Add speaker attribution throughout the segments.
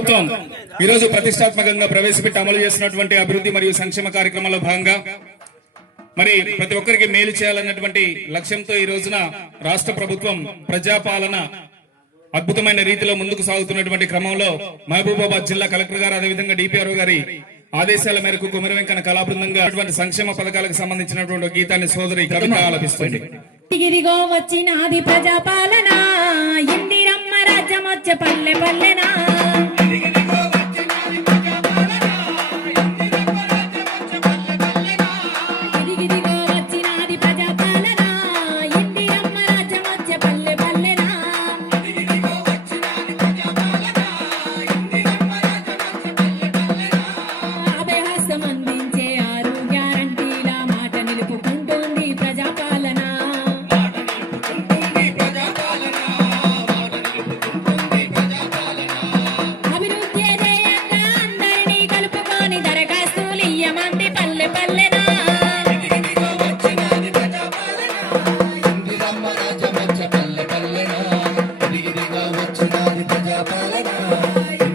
Speaker 1: ప్రభుత్వం ఈరోజు ప్రతిష్టాత్మకంగా ప్రవేశపెట్టి అమలు చేస్తున్నటువంటి అభివృద్ధి మరియు సంక్షేమ కార్యక్రమాల్లో భాగంగా మరి ప్రతి ఒక్కరికి మేలు చేయాలన్నటువంటి లక్ష్యంతో ఈ రోజున రాష్ట్ర ప్రభుత్వం ప్రజాపాలన అద్భుతమైన రీతిలో ముందుకు సాగుతున్నటువంటి క్రమంలో మహబూబాబాద్ జిల్లా కలెక్టర్ గారు అదేవిధంగా డిపిఆర్ఓ గారి ఆదేశాల మేరకు కుమర వెంకన్న కళాబృందంగా అటువంటి సంక్షేమ పథకాలకు సంబంధించినటువంటి గీతాన్ని సోదరి కవిత ఆలపిస్తుంది.
Speaker 2: ఇదిగో వచ్చినాది ప్రజాపాలన ఇందిరమ్మ రాజ్యం వచ్చే పల్లె పల్లెనా? Bye.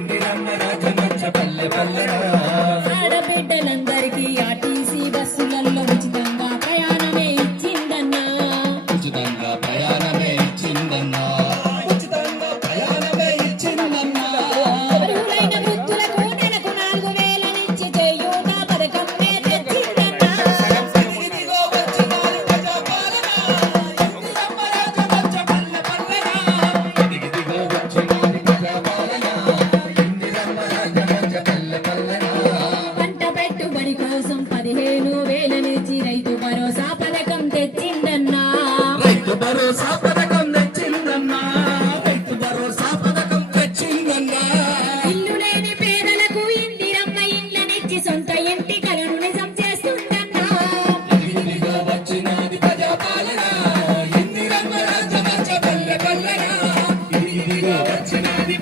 Speaker 2: భరోసా పథకం తెచ్చిందన్నా
Speaker 3: రైతు భరోసా పథకం తెచ్చిందన్నా
Speaker 2: ఇల్లు లేని పేదలకు ఇందిరమ్మ ఇండ్లనిచ్చి సొంత ఇంటి కలను నిజం చేస్తుందన్నా
Speaker 3: ఇదిగో వచ్చినాది ప్రజాపాలన ఇందిరమ్మ రాజమచ్చ పల్లె పల్లెనా. ఇదిగో వచ్చినాది